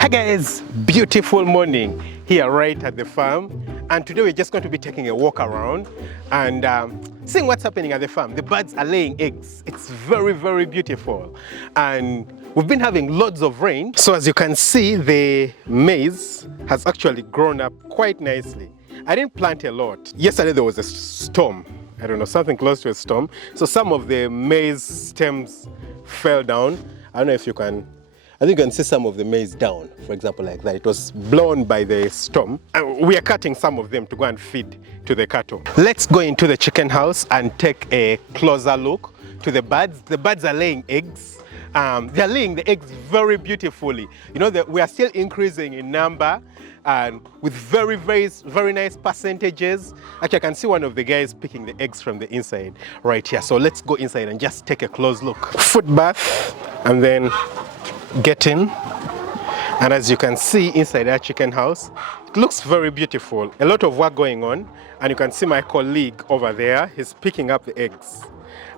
Hi guys, beautiful morning here right at the farm, and today we're just going to be taking a walk around and seeing what's happening at the farm. The birds are laying eggs. It's very beautiful, and we've been having lots of rain, so as you can see the maize has actually grown up quite nicely. I didn't plant a lot. Yesterday there was a storm, I don't know, something close to a storm, so some of the maize stems fell down. I don't know if you can, I think you can see some of the maize down, for example, like that. It was blown by the storm. And we are cutting some of them to go and feed to the cattle. Let's go into the chicken house and take a closer look to the birds. The birds are laying eggs. They're laying the eggs very beautifully. You know, we are still increasing in number and with very nice percentages. Actually, I can see one of the guys picking the eggs from the inside right here. So let's go inside and just take a close look. Foot bath and then get in, and as you can see inside our chicken house, it looks very beautiful. A lot of work going on, and you can see my colleague over there. He's picking up the eggs,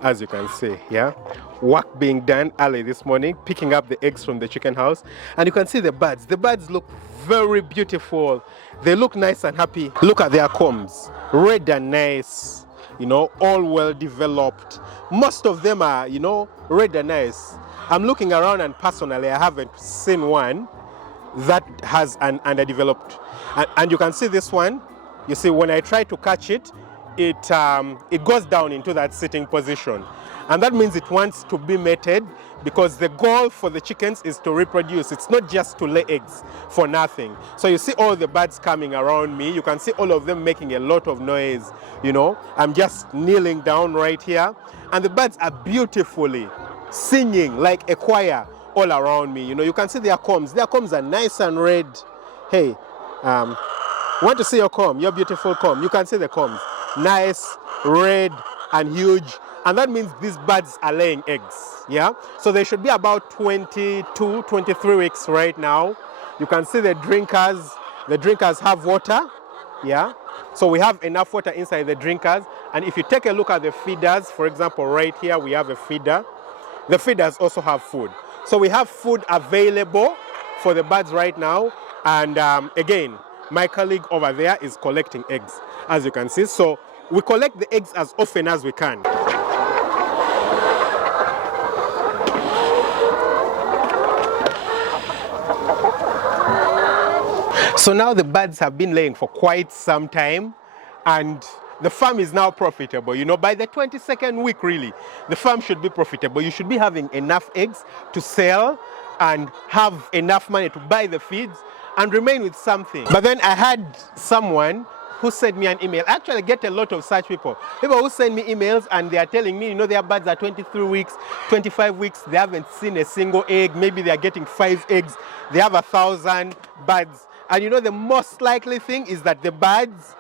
as you can see. Yeah, work being done early this morning, picking up the eggs from the chicken house. And you can see the birds. The birds look very beautiful. They look nice and happy. Look at their combs, red and nice, you know, all well developed. Most of them are, you know, red and nice. I'm looking around, and personally I haven't seen one that has an underdeveloped. And you can see this one. You see, when I try to catch it, it goes down into that sitting position. And that means it wants to be mated, because the goal for the chickens is to reproduce. It's not just to lay eggs for nothing. So you see all the birds coming around me. You can see all of them making a lot of noise. You know, I'm just kneeling down right here, and the birds are beautifully singing like a choir all around me. You know, you can see their combs. Their combs are nice and red. Hey, want to see your comb, your beautiful comb? You can see the combs, nice, red, and huge. And that means these birds are laying eggs. Yeah, so they should be about 22, 23 weeks right now. You can see the drinkers. The drinkers have water. Yeah, so we have enough water inside the drinkers. And if you take a look at the feeders, for example, right here we have a feeder. The feeders also have food. So we have food available for the birds right now. And again, my colleague over there is collecting eggs, as you can see. So we collect the eggs as often as we can. So now the birds have been laying for quite some time, and the farm is now profitable. You know, by the 22nd week, really, the farm should be profitable. You should be having enough eggs to sell and have enough money to buy the feeds and remain with something. But then I had someone who sent me an email. I actually get a lot of such people who send me emails, and they are telling me, you know, their birds are 23 weeks, 25 weeks, they haven't seen a single egg. Maybe they are getting 5 eggs. They have 1,000 birds. And you know, the most likely thing is that the birds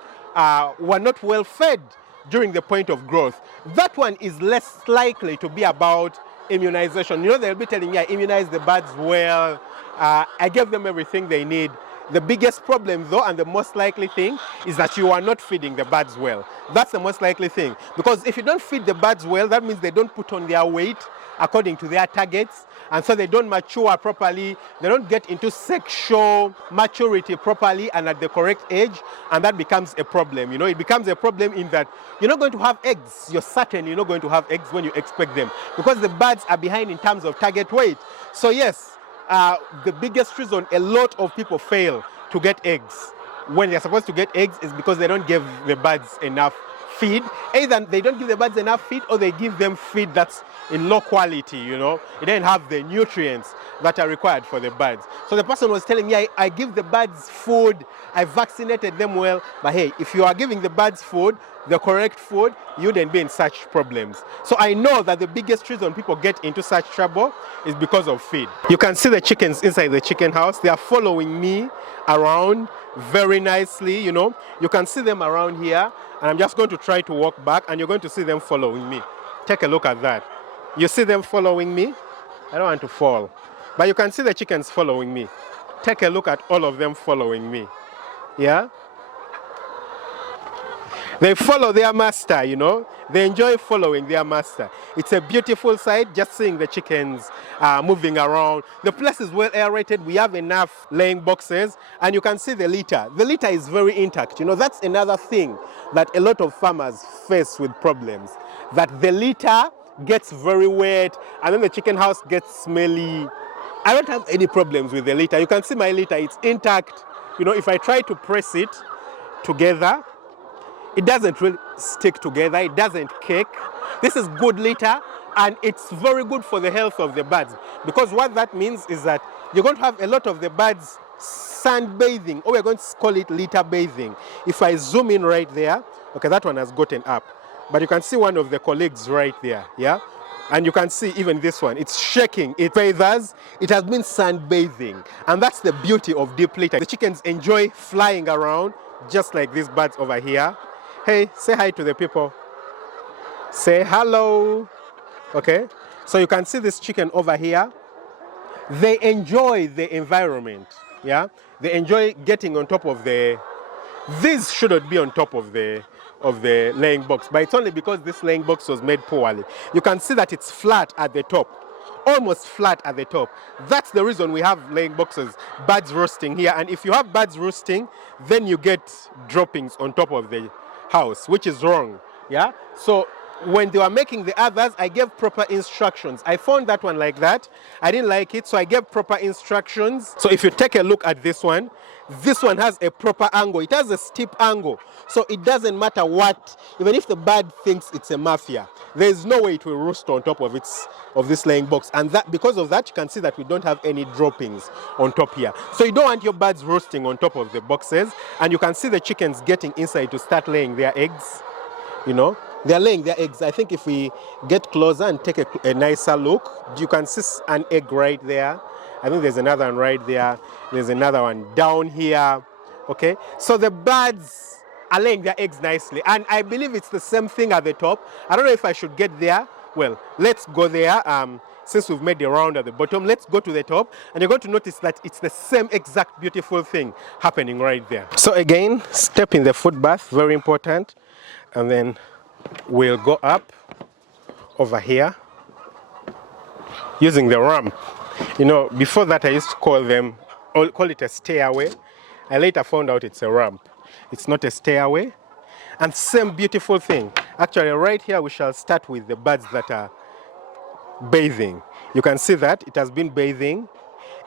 were not well fed during the point of growth. That one is less likely to be about immunization. You know, they'll be telling me, I immunize the birds well, I gave them everything they need. The biggest problem though, and the most likely thing, is that you are not feeding the birds well. That's the most likely thing, because if you don't feed the birds well, that means they don't put on their weight according to their targets, and so they don't mature properly, they don't get into sexual maturity properly and at the correct age, and that becomes a problem. You know, it becomes a problem in that you're not going to have eggs. You're certain you're not going to have eggs when you expect them, because the birds are behind in terms of target weight. So yes, the biggest reason a lot of people fail to get eggs when they're supposed to get eggs is because they don't give the birds enough feed. Either they don't give the birds enough feed, or they give them feed that's in low quality. You know, it doesn't have the nutrients that are required for the birds. So the person was telling me, I give the birds food, I vaccinated them well, but hey, if you are giving the birds food, the correct food, you wouldn't be in such problems. So I know that the biggest reason people get into such trouble is because of feed. You can see the chickens inside the chicken house. They are following me around very nicely. You know, you can see them around here, and I'm just going to try to walk back, and you're going to see them following me. Take a look at that. You see them following me? I don't want to fall, but you can see the chickens following me. Take a look at all of them following me. Yeah? They follow their master, you know. They enjoy following their master. It's a beautiful sight, just seeing the chickens moving around. The place is well aerated. We have enough laying boxes, and you can see the litter. The litter is very intact. You know, that's another thing that a lot of farmers face with problems, that the litter gets very wet, and then the chicken house gets smelly. I don't have any problems with the litter. You can see my litter, it's intact. You know, if I try to press it together, it doesn't really stick together, it doesn't cake. This is good litter, and it's very good for the health of the birds, because what that means is that you're going to have a lot of the birds sunbathing, or we're going to call it litter bathing. If I zoom in right there, okay, that one has gotten up, but you can see one of the colleagues right there, yeah? And you can see even this one, it's shaking its feathers. It has been sunbathing, and that's the beauty of deep litter. The chickens enjoy flying around, just like these birds over here. Hey, say hi to the people. Say hello. Okay, so you can see this chicken over here. They enjoy the environment, yeah? They enjoy getting on top of the... This shouldn't be on top of the laying box, but it's only because this laying box was made poorly. You can see that it's flat at the top, almost flat at the top. That's the reason we have laying boxes, birds roosting here. And if you have birds roosting, then you get droppings on top of the house, which is wrong, yeah? So when they were making the others, I gave proper instructions. I found that one like that. I didn't like it, so I gave proper instructions. So if you take a look at this one has a proper angle. It has a steep angle. So it doesn't matter what, even if the bird thinks it's a mafia, there's no way it will roost on top of this laying box. And that, because of that, you can see that we don't have any droppings on top here. So you don't want your birds roosting on top of the boxes. And you can see the chickens getting inside to start laying their eggs. You know, they're laying their eggs. I think if we get closer and take a nicer look, you can see an egg right there. I think there's another one right there. There's another one down here. Okay, so the birds are laying their eggs nicely. And I believe it's the same thing at the top. I don't know if I should get there. Well, let's go there. Since we've made a round at the bottom, let's go to the top. And you're going to notice that it's the same exact beautiful thing happening right there. So again, step in the foot bath, very important. And then we'll go up over here using the ramp. You know, before that I used to call it a stairway. I later found out it's a ramp. It's not a stairway. And same beautiful thing. Actually, right here we shall start with the birds that are bathing. You can see that it has been bathing.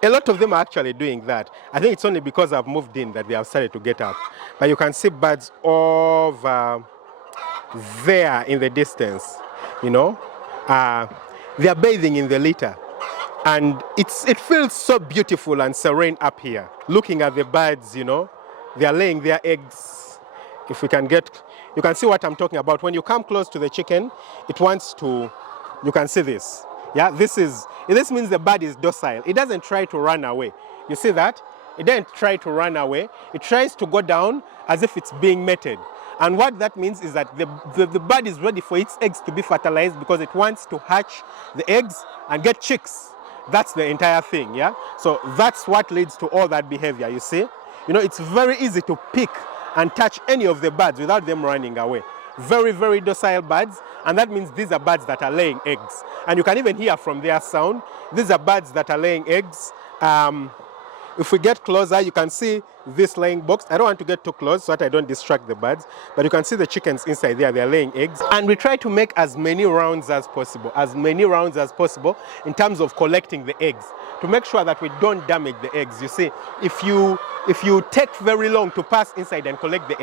A lot of them are actually doing that. I think it's only because I've moved in that they have started to get up. But you can see birds over there in the distance, you know. They are bathing in the litter. And it feels so beautiful and serene up here. Looking at the birds, you know, they are laying their eggs. If we can get, you can see what I'm talking about. When you come close to the chicken, it wants to, you can see this. Yeah, this means the bird is docile. It doesn't try to run away. You see that? It doesn't try to run away. It tries to go down as if it's being mated. And what that means is that the bird is ready for its eggs to be fertilized because it wants to hatch the eggs and get chicks. That's the entire thing, yeah? So that's what leads to all that behavior, you see? You know, it's very easy to pick and touch any of the birds without them running away. Very, very docile birds, and that means these are birds that are laying eggs. And you can even hear from their sound, these are birds that are laying eggs. If we get closer, you can see this laying box. I don't want to get too close so that I don't distract the birds, but you can see the chickens inside there, they're laying eggs. And we try to make as many rounds as possible in terms of collecting the eggs, to make sure that we don't damage the eggs. You see, if you take very long to pass inside and collect the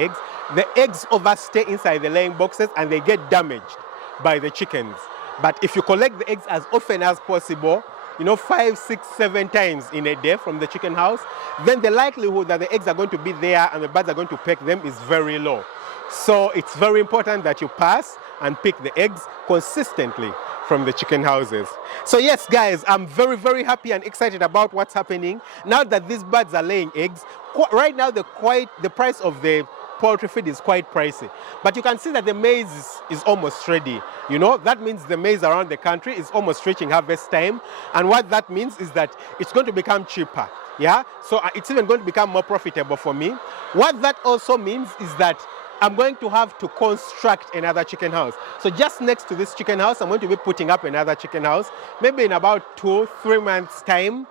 eggs overstay inside the laying boxes and they get damaged by the chickens. But if you collect the eggs as often as possible, you know, 5, 6, 7 times in a day from the chicken house, then the likelihood that the eggs are going to be there and the birds are going to peck them is very low. So it's very important that you pass and pick the eggs consistently from the chicken houses. So yes, guys, I'm very, very happy and excited about what's happening now that these birds are laying eggs. Right now, the price of the poultry feed is quite pricey, but you can see that the maize is almost ready. You know, that means the maize around the country is almost reaching harvest time, and what that means is that it's going to become cheaper. Yeah, so it's even going to become more profitable for me. What that also means is that I'm going to have to construct another chicken house. So just next to this chicken house, I'm going to be putting up another chicken house, maybe in about 2-3 months time.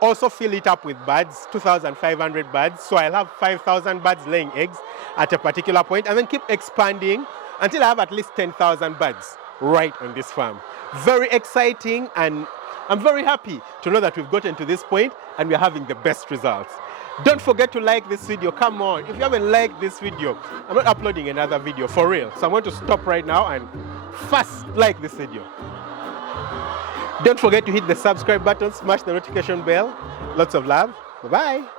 Also fill it up with birds, 2,500 birds. So I'll have 5,000 birds laying eggs at a particular point, and then keep expanding until I have at least 10,000 birds right on this farm. Very exciting, and I'm very happy to know that we've gotten to this point and we're having the best results. Don't forget to like this video. Come on, if you haven't liked this video, I'm not uploading another video for real. So I'm going to stop right now and first like this video. Don't forget to hit the subscribe button, smash the notification bell. Lots of love. Bye-bye.